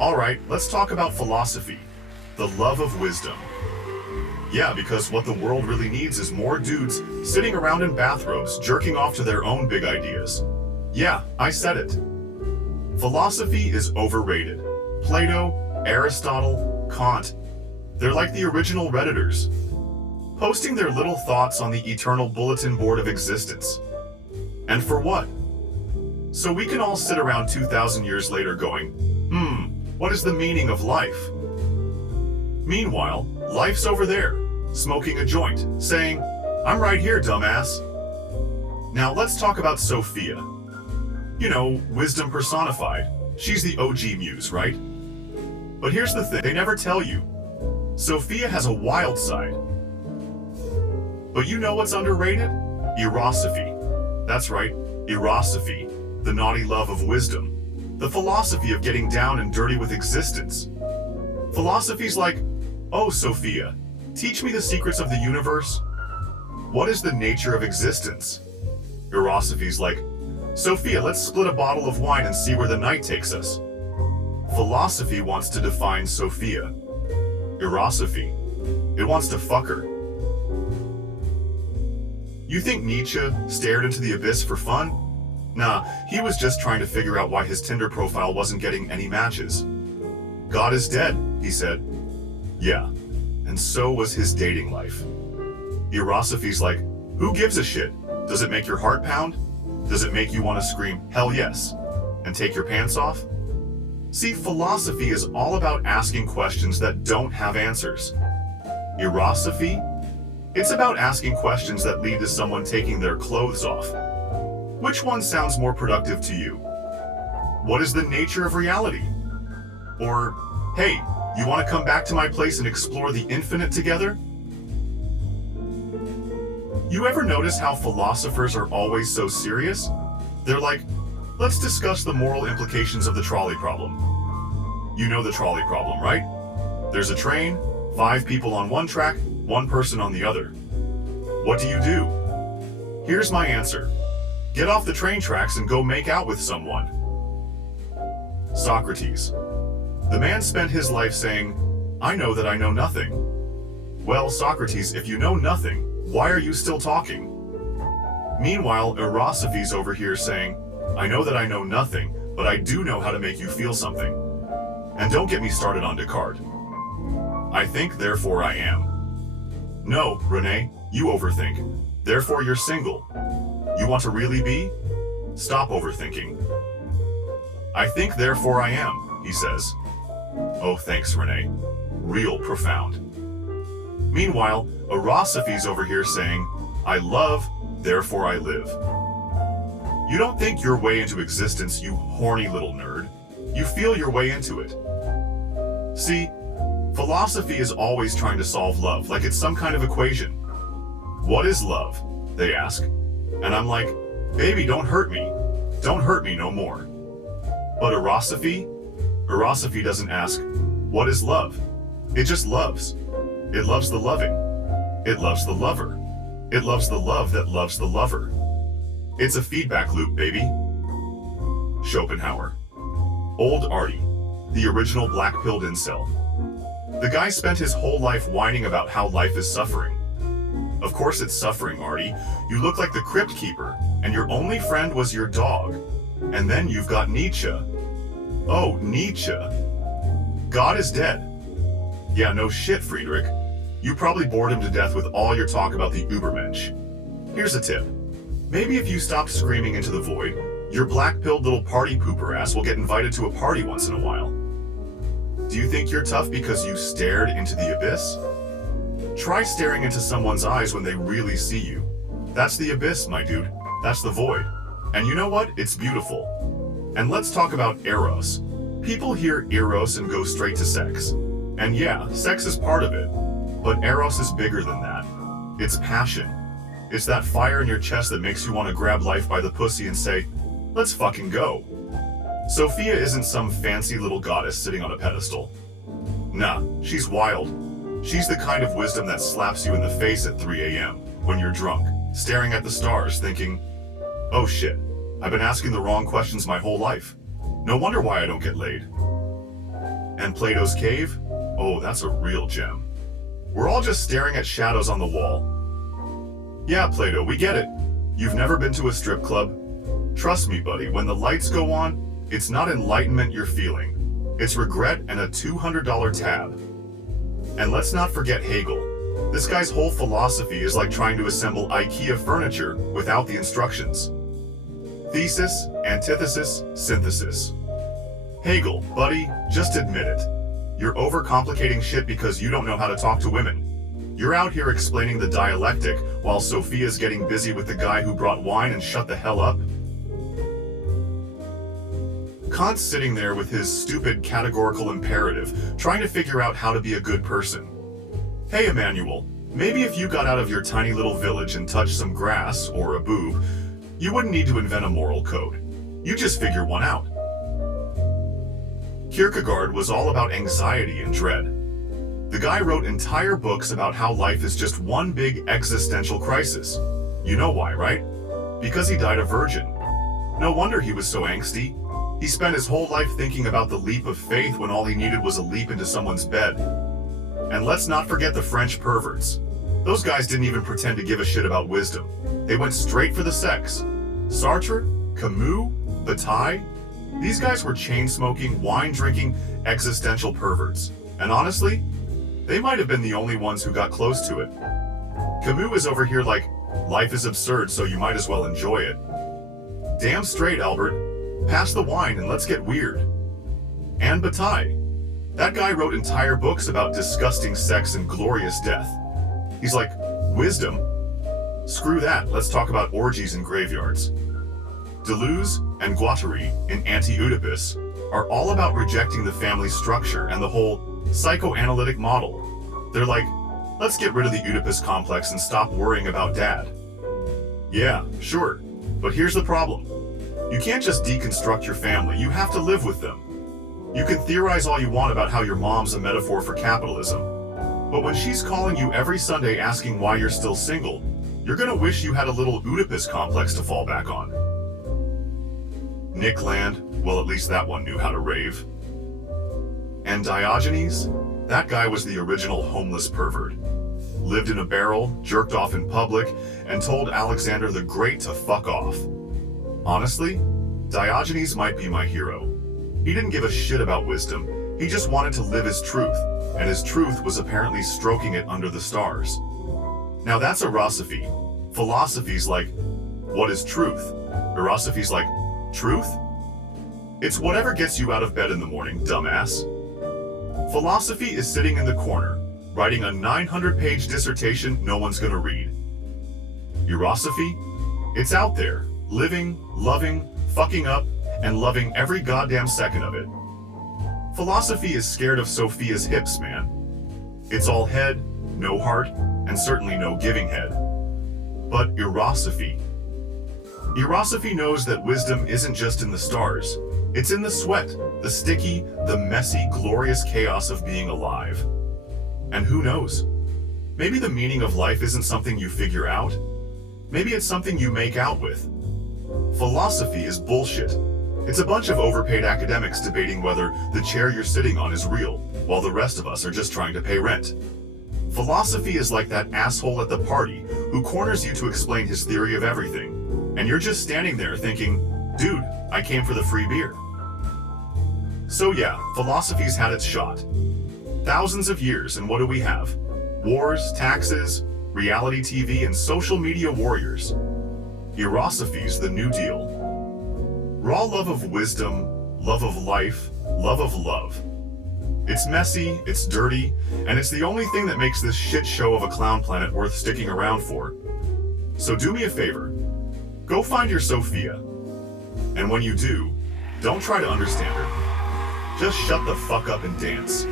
Alright, let's talk about philosophy. The love of wisdom. Yeah, because what the world really needs is more dudes sitting around in bathrobes jerking off to their own big ideas. Yeah, I said it. Philosophy is overrated. Plato, Aristotle, Kant. They're like the original Redditors, posting their little thoughts on the eternal bulletin board of existence. And for what? So we can all sit around 2,000 years later going, what is the meaning of life? Meanwhile, life's over there, smoking a joint, saying, I'm right here, dumbass. Now let's talk about Sophia. You know, wisdom personified. She's the OG muse, right? But here's the thing, they never tell you. Sophia has a wild side. But you know what's underrated? EROSOPHIA. That's right, EROSOPHIA, the naughty love of wisdom. The philosophy of getting down and dirty with existence. Philosophy's like, oh Sophia, teach me the secrets of the universe. What is the nature of existence? EROSOPHI's like, Sophia, let's split a bottle of wine and see where the night takes us. Philosophy wants to define Sophia. EROSOPHIA, it wants to fuck her. You think Nietzsche stared into the abyss for fun? Nah, he was just trying to figure out why his Tinder profile wasn't getting any matches. God is dead, he said. Yeah, and so was his dating life. EROSOPHIA's like, who gives a shit? Does it make your heart pound? Does it make you want to scream, hell yes, and take your pants off? See, philosophy is all about asking questions that don't have answers. EROSOPHIA? It's about asking questions that lead to someone taking their clothes off. Which one sounds more productive to you? What is the nature of reality? Or, hey, you want to come back to my place and explore the infinite together? You ever notice how philosophers are always so serious? They're like, let's discuss the moral implications of the trolley problem. You know the trolley problem, right? There's a train, 5 people on one track, 1 person on the other. What do? Here's my answer. Get off the train tracks and go make out with someone. Socrates. The man spent his life saying, I know that I know nothing. Well, Socrates, if you know nothing, why are you still talking? Meanwhile, EROSOPHIA's over here saying, I know that I know nothing, but I do know how to make you feel something. And don't get me started on Descartes. I think, therefore I am. No, Renee, you overthink. Therefore you're single. You want to really be? Stop overthinking. I think, therefore I am, he says. Oh, thanks, Renee. Real profound. Meanwhile, EROSOPHIA's over here saying, I love, therefore I live. You don't think your way into existence, you horny little nerd. You feel your way into it. See, philosophy is always trying to solve love like it's some kind of equation. What is love? They ask. And I'm like, baby, don't hurt me. Don't hurt me no more. But EROSOPHIA doesn't ask, what is love? It just loves. It loves the loving. It loves the lover. It loves the love that loves the lover. It's a feedback loop, baby. Schopenhauer. Old Artie, the original black-pilled incel. The guy spent his whole life whining about how life is suffering. Of course it's suffering, Artie. You look like the crypt keeper, and your only friend was your dog. And then you've got Nietzsche. Oh, Nietzsche. God is dead. Yeah, no shit, Friedrich. You probably bored him to death with all your talk about the Übermensch. Here's a tip. Maybe if you stopped screaming into the void, your black-pilled little party pooper ass will get invited to a party once in a while. Do you think you're tough because you stared into the abyss? Try staring into someone's eyes when they really see you. That's the abyss, my dude. That's the void. And you know what? It's beautiful. And let's talk about Eros. People hear Eros and go straight to sex. And yeah, sex is part of it. But Eros is bigger than that. It's passion. It's that fire in your chest that makes you want to grab life by the pussy and say, let's fucking go. Sophia isn't some fancy little goddess sitting on a pedestal. Nah, she's wild. She's the kind of wisdom that slaps you in the face at 3 a.m. when you're drunk, staring at the stars thinking, oh shit, I've been asking the wrong questions my whole life. No wonder why I don't get laid. And Plato's cave? Oh, that's a real gem. We're all just staring at shadows on the wall. Yeah, Plato, we get it. You've never been to a strip club. Trust me, buddy, when the lights go on, it's not enlightenment you're feeling. It's regret and a $200 tab. And let's not forget Hegel. This guy's whole philosophy is like trying to assemble IKEA furniture without the instructions. Thesis, antithesis, synthesis. Hegel, buddy, just admit it. You're overcomplicating shit because you don't know how to talk to women. You're out here explaining the dialectic while Sophia's getting busy with the guy who brought wine and shut the hell up. Kant's sitting there with his stupid categorical imperative, trying to figure out how to be a good person. Hey Emmanuel, maybe if you got out of your tiny little village and touched some grass, or a boob, you wouldn't need to invent a moral code. You just figure one out. Kierkegaard was all about anxiety and dread. The guy wrote entire books about how life is just one big existential crisis. You know why, right? Because he died a virgin. No wonder he was so angsty. He spent his whole life thinking about the leap of faith when all he needed was a leap into someone's bed. And let's not forget the French perverts. Those guys didn't even pretend to give a shit about wisdom. They went straight for the sex. Sartre, Camus, Bataille, these guys were chain-smoking, wine-drinking, existential perverts. And honestly, they might have been the only ones who got close to it. Camus is over here like, life is absurd, so you might as well enjoy it. Damn straight, Albert. Pass the wine and let's get weird. And Bataille. That guy wrote entire books about disgusting sex and glorious death. He's like, wisdom? Screw that, let's talk about orgies and graveyards. Deleuze and Guattari in Anti-Oedipus are all about rejecting the family structure and the whole psychoanalytic model. They're like, let's get rid of the Oedipus complex and stop worrying about dad. Yeah, sure, but here's the problem. You can't just deconstruct your family, you have to live with them. You can theorize all you want about how your mom's a metaphor for capitalism, but when she's calling you every Sunday asking why you're still single, you're gonna wish you had a little Oedipus complex to fall back on. Nick Land, well at least that one knew how to rave. And Diogenes? That guy was the original homeless pervert. Lived in a barrel, jerked off in public, and told Alexander the Great to fuck off. Honestly, Diogenes might be my hero. He didn't give a shit about wisdom, he just wanted to live his truth, and his truth was apparently stroking it under the stars. Now that's EROSOPHY. Philosophy's like, what is truth? EROSOPHY's like, truth? It's whatever gets you out of bed in the morning, dumbass. Philosophy is sitting in the corner, writing a 900-page dissertation no one's gonna read. EROSOPHY? It's out there, living, loving, fucking up, and loving every goddamn second of it. Philosophy is scared of Sophia's hips, man. It's all head, no heart, and certainly no giving head. But EROSOPHY. EROSOPHY knows that wisdom isn't just in the stars. It's in the sweat, the sticky, the messy, glorious chaos of being alive. And who knows? Maybe the meaning of life isn't something you figure out. Maybe it's something you make out with. Philosophy is bullshit. It's a bunch of overpaid academics debating whether the chair you're sitting on is real, while the rest of us are just trying to pay rent. Philosophy is like that asshole at the party who corners you to explain his theory of everything, and you're just standing there thinking, dude, I came for the free beer. So yeah, philosophy's had its shot. Thousands of years, and what do we have? Wars, taxes, reality TV, and social media warriors. EROSOPHY's the New Deal. Raw love of wisdom, love of life, love of love. It's messy, it's dirty, and it's the only thing that makes this shit show of a clown planet worth sticking around for. So do me a favor. Go find your Sophia. And when you do, don't try to understand her. Just shut the fuck up and dance.